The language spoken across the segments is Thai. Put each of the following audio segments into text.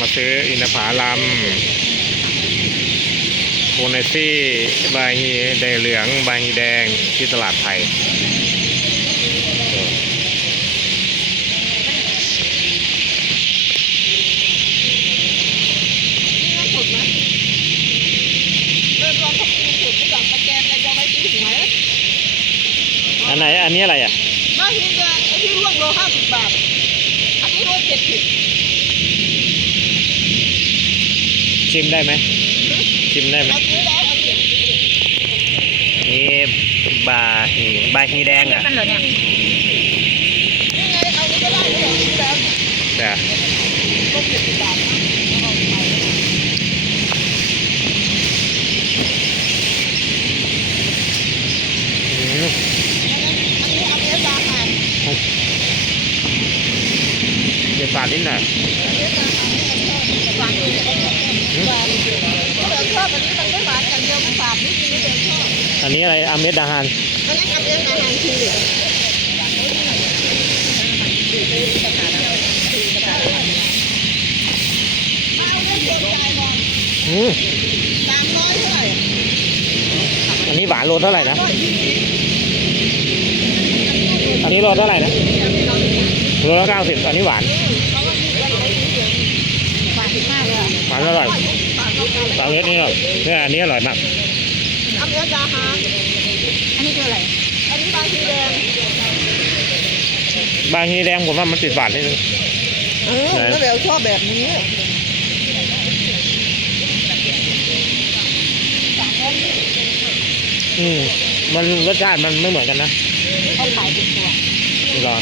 มาซื้ออินทผลัมโคเนซี่บาฮีแดงเหลืองบาฮีแดงที่ตลาดไทยนี่ก็สุดนะเริ่มลองเขาปรุงสุดที่หลังตะแกรงอะไรจะเอาไว้ตีหัวอันไหน อันนี้อะไรอะบ้าหินแดงไอ้ที่ร่วงโลห้าสิบบาท อันนี้โลเจ็ดสิบ ชิมได้ไหมชิมได้ไหมเอาซื้อแล้วเอาเจ็ดสิบนี่บาฮีบาฮีแดงเดียอะวกันเหรอเนี่ยนี่ไงเอานี้ก็ได้เอานี้แล้วแต่โลเจ็ดสิบบาทนะเอาไปอืมอันนี้เอาเอสราคาเดี๋ยวฝาดนิดหน่อย เดินชอบอันนี้มันไม่หวานอย่างเดียวไม่ฝาดนี่กินไม่เดินชอบอันนี้อะไรอเมดดาฮานอันนั้อเอสราหลือมาเอาเงินสดายก่อนอืมสามร้อยเท่าไหร่อันนี้หวานโลเท่าไหร่นะ อันนี้โลเท่าไหร่นะโลละเก้าสิบอันนี้หวาน เขาก็มีกันไปเรื่อยๆฝาดมาก เลยอะหวานอร่อยฝาดมากเลยสาวเวทนี่อร่อยเนี่ยอันนี้อร่อยมากเอาเอสราคาอันนี้คืออะไร อันนี้บางทีแดง บางทีแดงผมว่ามันติดหวานนิดนึงเออแล้วเบลชอบแบบนี้อืมมันรสชาติมันไม่เหมือนกันนะเขาขายเป็นตัวเหรอ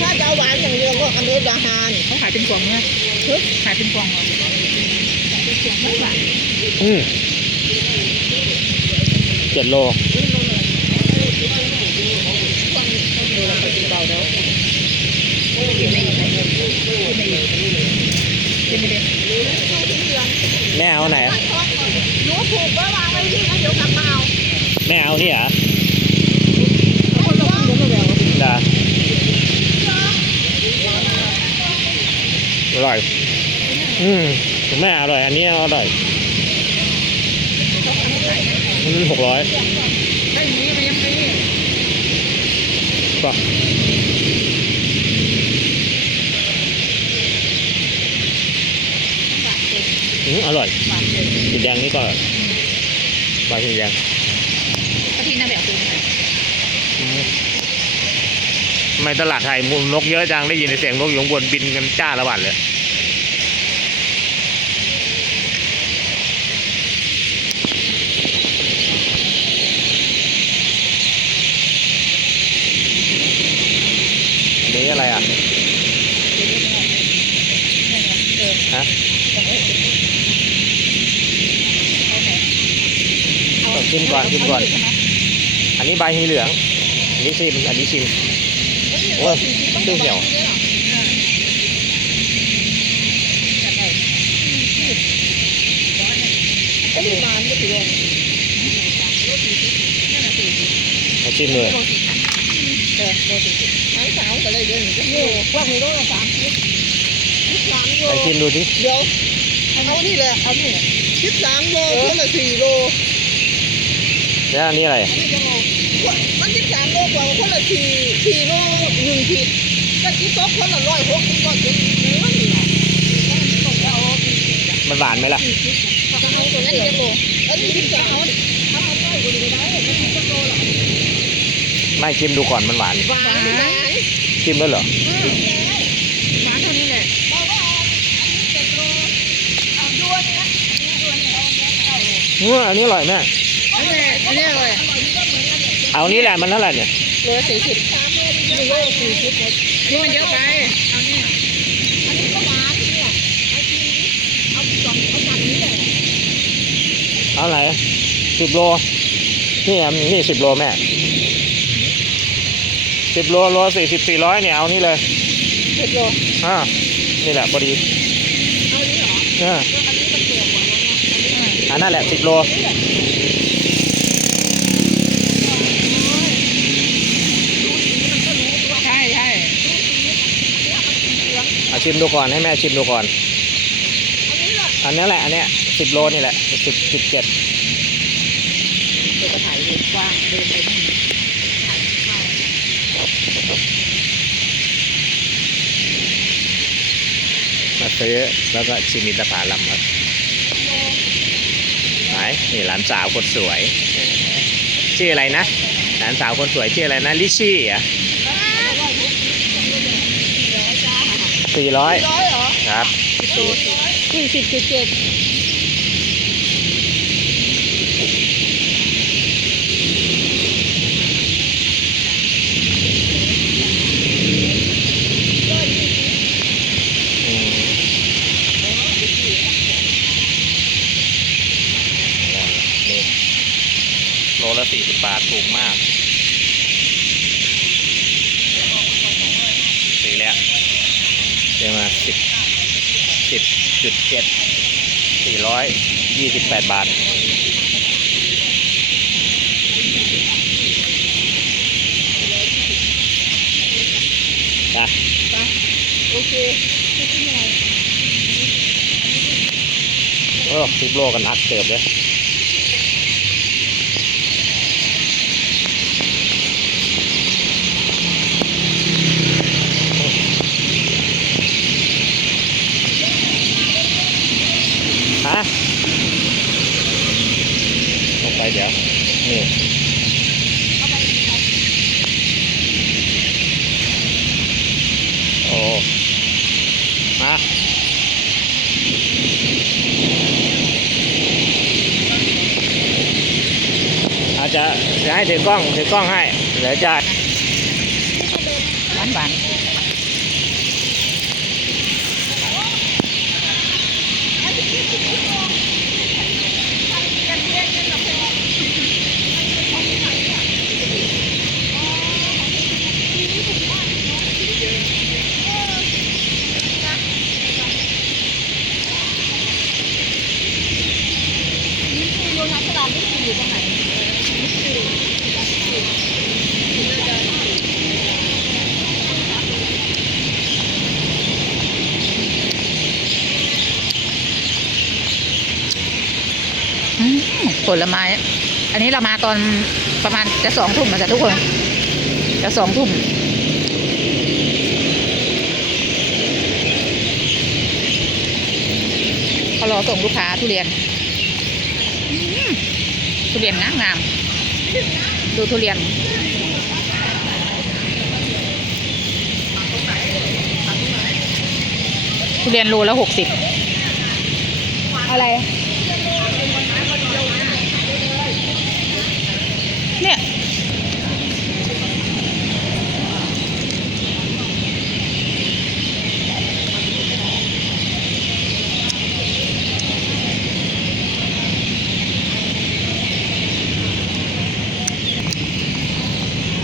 ถ้าจะเอาหวานอย่างเดียวก็อันนี้ราคาเขาขายเป็นกล่องเนี่ยขายเป็นกล่องเหรอเป็นกล่ อืมเจ็ดโลกินไม่อีกไหนไม่อีกกินไม่ได้แม่เอาไหนอะหนูถูกไว้วางไว้ที่นะเดี๋ยวกลับมาเอาแม่เอานี่เหรอนะครึ่งเดี๋ยวไม่แบลเหรออร่อยอืม แม่อร่อย อันนี้อร่อยอันนี้หกร้อยถ้าอย่างนี้ก็ยังไม่ป่ะอืมอร่อยหวานเลยสีแดงนี่ก็ปลาสีแดงถ้าพี่น่าแบบคืออะไรอืมทำไมตลาดไทยมุมนกเยอะจังได้ยินเสียงนกอยู่ข้างบนบินกันจ้าละวันเลย นนี้อะไรอะฮะต้องชิมก่อนชิมก่อน อันนี้ใบฮีเหลือง อันนี้ชิม อันนี้ชิมโอ้ยตู้เหี่ยวชิมเลย เออโลสี่สิบน้ำสาวก็เลยเดี๋ยวหนูจะโง่พวกนี้โลละสามสิบสิบสามโลไปชิมดูสิเดี๋ยวเอานี่แหละเอานี่สิบสามโลคนละสี่โลแล้วอันนี้อะไรอันนี้จะโลมันสิบสามโลกว่าคนละสี่สี่โลหนึ่งขีดก็คิดซบคนละร้อยหกสิบกว่าเจ็ดสิบเนื้อนี่นะต้องจะเอามันหวานไหมล่ะจะเอาตัวนี้จะโลอันนี้สิบสาม ไม่ชิมดูก่อนมันหวานหวานหวานชิมแล้วเหรอหวานเท่านี้แหละบอกว่าเอาอันนี้เจ็ดโลเอาด้วนนะด้วนเนี่ยเอาเนี้ยเอาโลอืมอันนี้อร่อยแม่อันนี้อันนี้อะไรเอานี้แหละมันเท่าไหร่เนี่ยโลสี่สิบสามโลหนึ่งโลสี่สิบนี่มันเยอะไปเอานี่อันนี้ก็หวานเนี่ยเอาทีเอาสองเอาสามนี้เลยเอาไหนสิบโลนี่อะนี่สิบโลแม่ สิบโลโลสี่สิบสี่ร้อยเนี่ยเอานี่เลยเจ็ดโลอ่านี่แหละพอดีเอานี้เหรอเออแล้วอันนี้มันเปลือกกว่านั้นนะอันนั่นแหละสิบโลใช่ใช่เอาชิมดูก่อนให้แม่ชิมดูก่อนเอันนี้แหละอันเนี้ยสิบโลนี่แหละสิบสิบเจ็ดเดี๋ยวจะถ่ายเดินกว้างเดินไป มาซื้อแล้วก็ชิมอินทผลัมครับไหนนี่หลานสาวคนสวย ชื่ออะไรนะ หลานสาวคนสวยชื่ออะไรนะ ลิชี่เหรอะสี่ร้อยร้อยเหรอครับ สี่สิบจุดเจ็ด สิบสิบจุดเจ็ดสี่ร้อยยี่สิบแปดบาทจ้ะโอเคโอ้สิบโลกันนักเติบเลย นี่โอ้มาอาจจะจะให้ถือกล้องถือกล้องให้เดี๋ยวจะ หวานหวาน โรงงานตลาดนี่ อยู่ตรงไหนผลไม้ อันนี้เรามาตอนประมาณจะสองทุ่มนะจ๊ะทุกคน จะสองทุ่มเขารอส่งลูกค้าทุเรียน ทุเรียนงามงามดูทุเรียนทุเรียนโลละหกสิบอะไร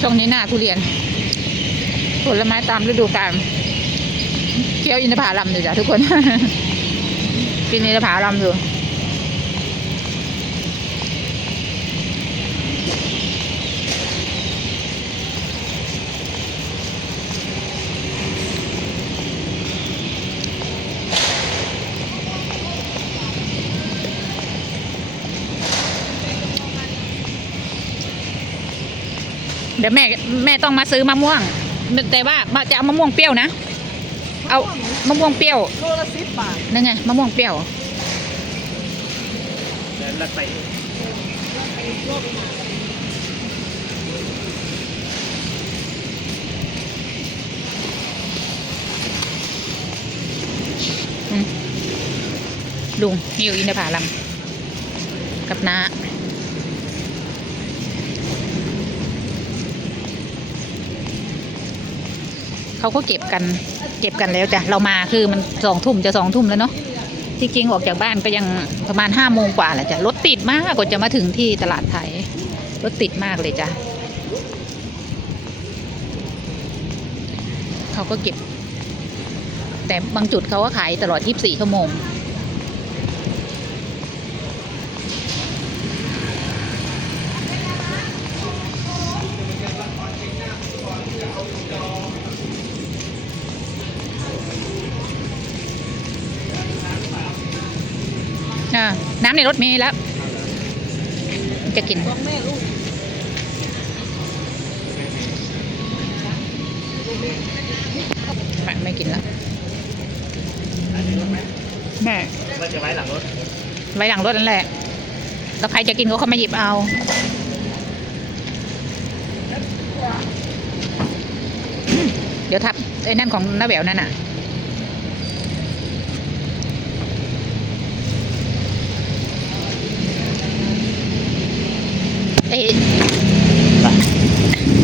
ช่วงนี้หน้าทุเรียน ผลไม้ตามฤดูกาลเกี่ยวอินทผลัมอยู่จ้ะทุกคน กินอินทผลัมอยู่ ดี๋ยวแม่แม่ต้องมาซื้อมะม่วง แต่ว่าจะเอามะม่วงเปรี้ยวนะ เอามะม่วงเปรี้ยวโลละสิบบาทนั่นไงมะม่วงเปรี้ยวแล้วใส่ลุงนี่อยู่อินทผลัมกับน้า เขาก็เก็บกันเก็บกันแล้วจ้ะเรามาคือมันสองทุ่มจะสองทุ่มแล้วเนาะที่จริงออกจากบ้านก็ยังประมาณห้าโมงกว่าแหละจ้ะรถติดมากกว่าจะมาถึงที่ตลาดไทยรถติดมากเลยจ้ะเขาก็เก็บ แต่บางจุดเขาก็ขายตลอด 24 ชั่วโมง อน้ำในรถมีแล้ว จะกิน ไม่ไม่กินแล้ว แม่มันจะไว้หลังรถ ไว้หลังรถนั่นแหละ แล้วใครจะกินก็เขามาหยิบเอาเดี๋ยวทับไอ้นั่นของน้าแหววนั่นน่ะ kapatid. Bye.